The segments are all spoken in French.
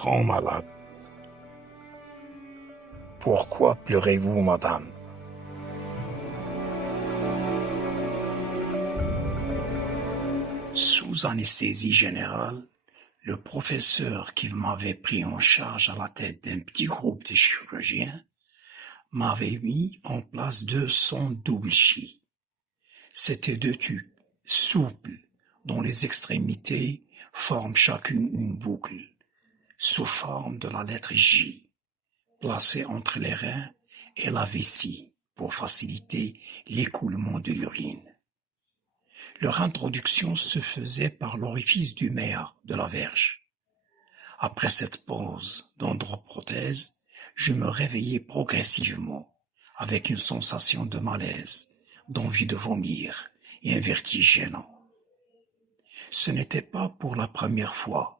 grand malade. Pourquoi pleurez-vous, madame? Sous anesthésie générale, le professeur qui m'avait pris en charge à la tête d'un petit groupe de chirurgiens m'avait mis en place 200 double chi. C'étaient 2 tubes souples dont les extrémités forment chacune une boucle, sous forme de la lettre J, placée entre les reins et la vessie pour faciliter l'écoulement de l'urine. Leur introduction se faisait par l'orifice du méa de la verge. Après cette pause d'androprothèse, je me réveillais progressivement, avec une sensation de malaise, d'envie de vomir et un vertige gênant. Ce n'était pas pour la première fois.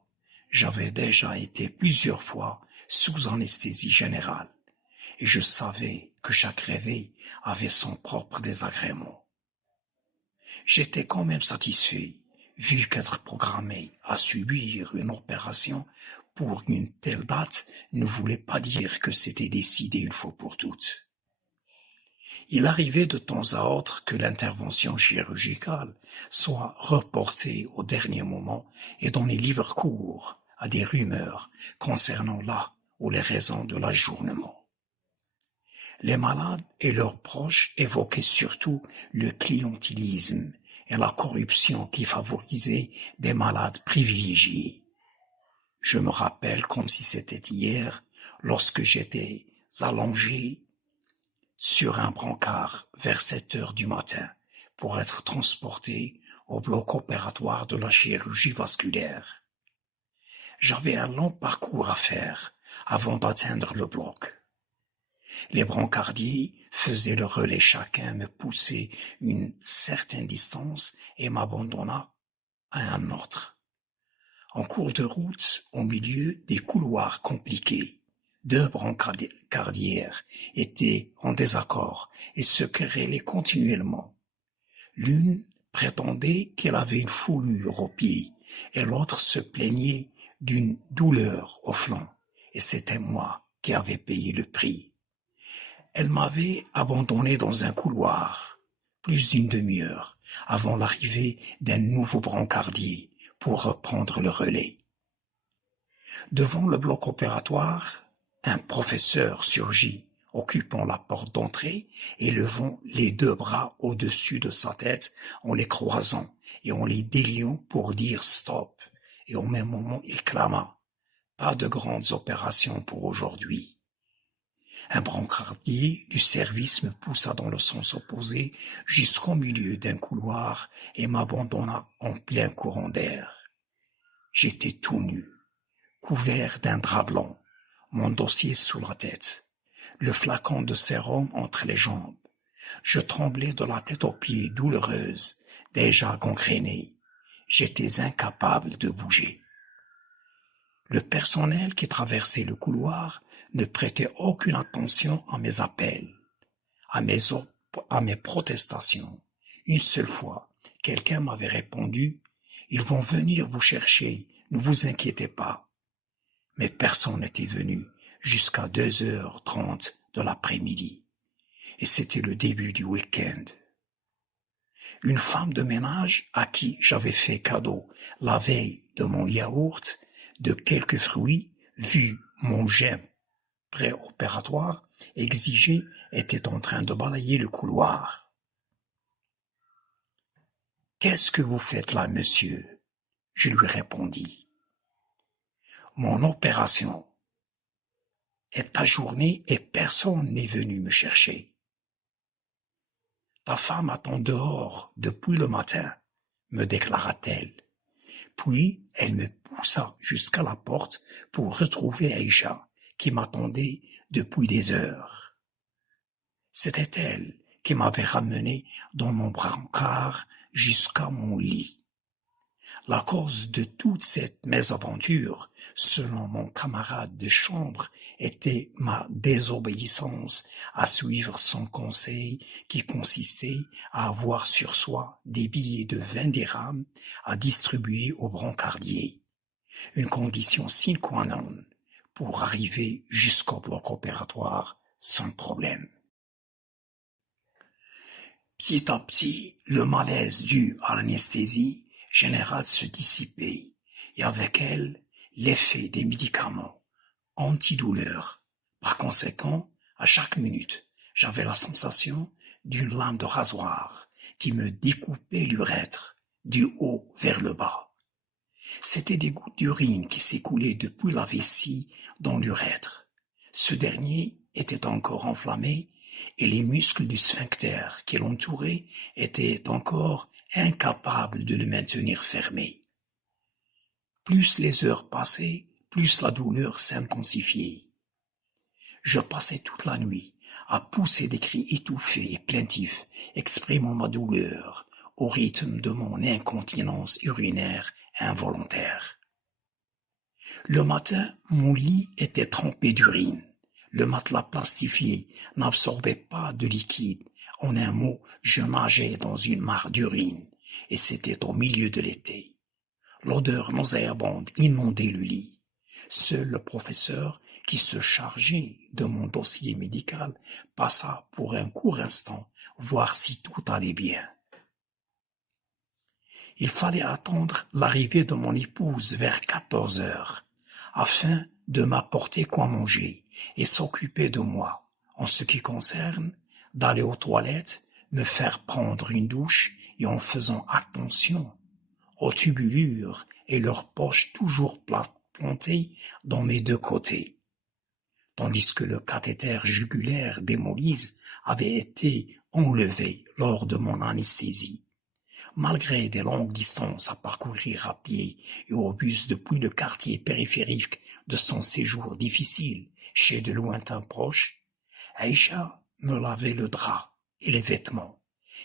J'avais déjà été plusieurs fois sous anesthésie générale, et je savais que chaque réveil avait son propre désagrément. J'étais quand même satisfait, vu qu'être programmé à subir une opération pour une telle date ne voulait pas dire que c'était décidé une fois pour toutes. Il arrivait de temps à autre que l'intervention chirurgicale soit reportée au dernier moment et donner libre cours à des rumeurs concernant la ou les raisons de l'ajournement. Les malades et leurs proches évoquaient surtout le clientélisme et la corruption qui favorisait des malades privilégiés. Je me rappelle comme si c'était hier, lorsque j'étais allongé sur un brancard vers 7 heures du matin pour être transporté au bloc opératoire de la chirurgie vasculaire. J'avais un long parcours à faire avant d'atteindre le bloc. Les brancardiers faisaient le relais, chacun me poussait une certaine distance et m'abandonna à un autre. En cours de route, au milieu des couloirs compliqués, 2 brancardières étaient en désaccord et se querellaient continuellement. L'une prétendait qu'elle avait une foulure aux pieds et l'autre se plaignait d'une douleur au flanc, et c'était moi qui avais payé le prix. Elle m'avait abandonné dans un couloir, plus d'une demi-heure, avant l'arrivée d'un nouveau brancardier pour reprendre le relais. Devant le bloc opératoire, un professeur surgit, occupant la porte d'entrée et levant les 2 bras au-dessus de sa tête en les croisant et en les déliant pour dire stop, et au même moment il clama « Pas de grandes opérations pour aujourd'hui ». Un brancardier du service me poussa dans le sens opposé jusqu'au milieu d'un couloir et m'abandonna en plein courant d'air. J'étais tout nu, couvert d'un drap blanc, mon dossier sous la tête, le flacon de sérum entre les jambes. Je tremblais de la tête aux pieds, douloureuse, déjà gangrénée. J'étais incapable de bouger. Le personnel qui traversait le couloir ne prêtait aucune attention à mes appels, à mes protestations. Une seule fois, quelqu'un m'avait répondu « Ils vont venir vous chercher, ne vous inquiétez pas ». Mais personne n'était venu jusqu'à 2h30 de l'après-midi. Et c'était le début du week-end. Une femme de ménage à qui j'avais fait cadeau la veille de mon yaourt, de quelques fruits, vu mon jet préopératoire exigé, était en train de balayer le couloir. « Qu'est-ce que vous faites là, monsieur ?» Je lui répondis. « Mon opération est ajournée et personne n'est venu me chercher. »« Ta femme attend dehors depuis le matin, » me déclara-t-elle. Puis elle me poussa jusqu'à la porte pour retrouver Aïcha, qui m'attendait depuis des heures. C'était elle qui m'avait ramené dans mon brancard jusqu'à mon lit. La cause de toute cette mésaventure, selon mon camarade de chambre, était ma désobéissance à suivre son conseil qui consistait à avoir sur soi des billets de 20 dirhams à distribuer aux brancardiers. Une condition sine qua non pour arriver jusqu'au bloc opératoire sans problème. Petit à petit, le malaise dû à l'anesthésie générale se dissipait et avec elle, l'effet des médicaments antidouleurs. Par conséquent, à chaque minute, j'avais la sensation d'une lame de rasoir qui me découpait l'urètre du haut vers le bas. C'étaient des gouttes d'urine qui s'écoulaient depuis la vessie dans l'urètre. Ce dernier était encore enflammé et les muscles du sphincter qui l'entouraient étaient encore incapables de le maintenir fermé. Plus les heures passaient, plus la douleur s'intensifiait. Je passais toute la nuit à pousser des cris étouffés et plaintifs, exprimant ma douleur au rythme de mon incontinence urinaire involontaire. Le matin, mon lit était trempé d'urine. Le matelas plastifié n'absorbait pas de liquide. En un mot, je nageais dans une mare d'urine, et c'était au milieu de l'été. L'odeur nauséabonde inondait le lit. Seul le professeur, qui se chargeait de mon dossier médical, passa pour un court instant voir si tout allait bien. Il fallait attendre l'arrivée de mon épouse vers 14 heures, afin de m'apporter quoi manger et s'occuper de moi, en ce qui concerne d'aller aux toilettes, me faire prendre une douche et en faisant attention aux tubulures et leurs poches toujours plantées dans mes deux côtés, tandis que le cathéter jugulaire d'hémolyse avait été enlevé lors de mon anesthésie. Malgré des longues distances à parcourir à pied et au bus depuis le quartier périphérique de son séjour difficile chez de lointains proches, Aïcha me lavait le drap et les vêtements,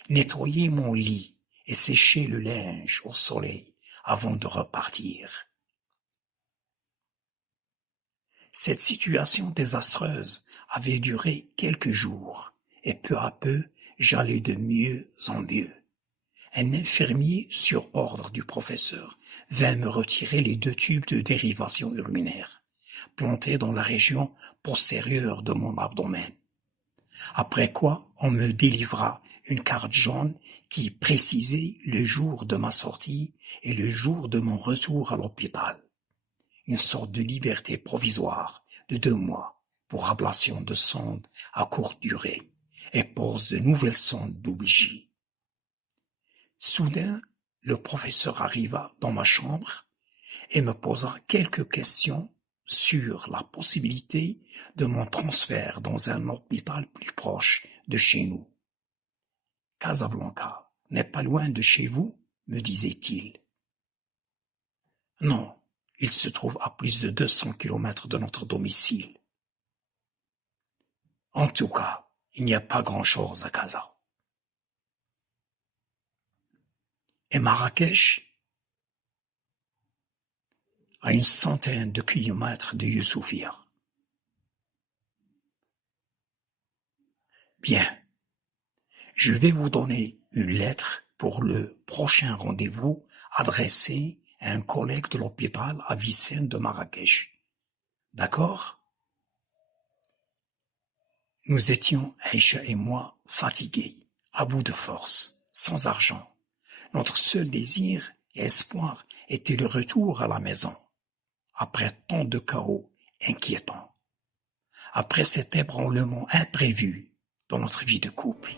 nettoyait mon lit et séchait le linge au soleil avant de repartir. Cette situation désastreuse avait duré quelques jours et peu à peu j'allais de mieux en mieux. Un infirmier, sur ordre du professeur, vint me retirer les 2 tubes de dérivation urinaire, plantés dans la région postérieure de mon abdomen. Après quoi, on me délivra une carte jaune qui précisait le jour de ma sortie et le jour de mon retour à l'hôpital. Une sorte de liberté provisoire de 2 mois pour ablation de sonde à courte durée et pose de nouvelles sondes double J. Soudain, le professeur arriva dans ma chambre et me posa quelques questions sur la possibilité de mon transfert dans un hôpital plus proche de chez nous. Casablanca n'est pas loin de chez vous, me disait-il. Non, il se trouve à plus de 200 kilomètres de notre domicile. En tout cas, il n'y a pas grand-chose à Casa. Et Marrakech, à une centaine de kilomètres de Youssoufia. Bien, je vais vous donner une lettre pour le prochain rendez-vous adressé à un collègue de l'hôpital à Vicenne de Marrakech. D'accord? Nous étions, Aïcha et moi, fatigués, à bout de force, sans argent. Notre seul désir et espoir était le retour à la maison, après tant de chaos inquiétants, après cet ébranlement imprévu dans notre vie de couple.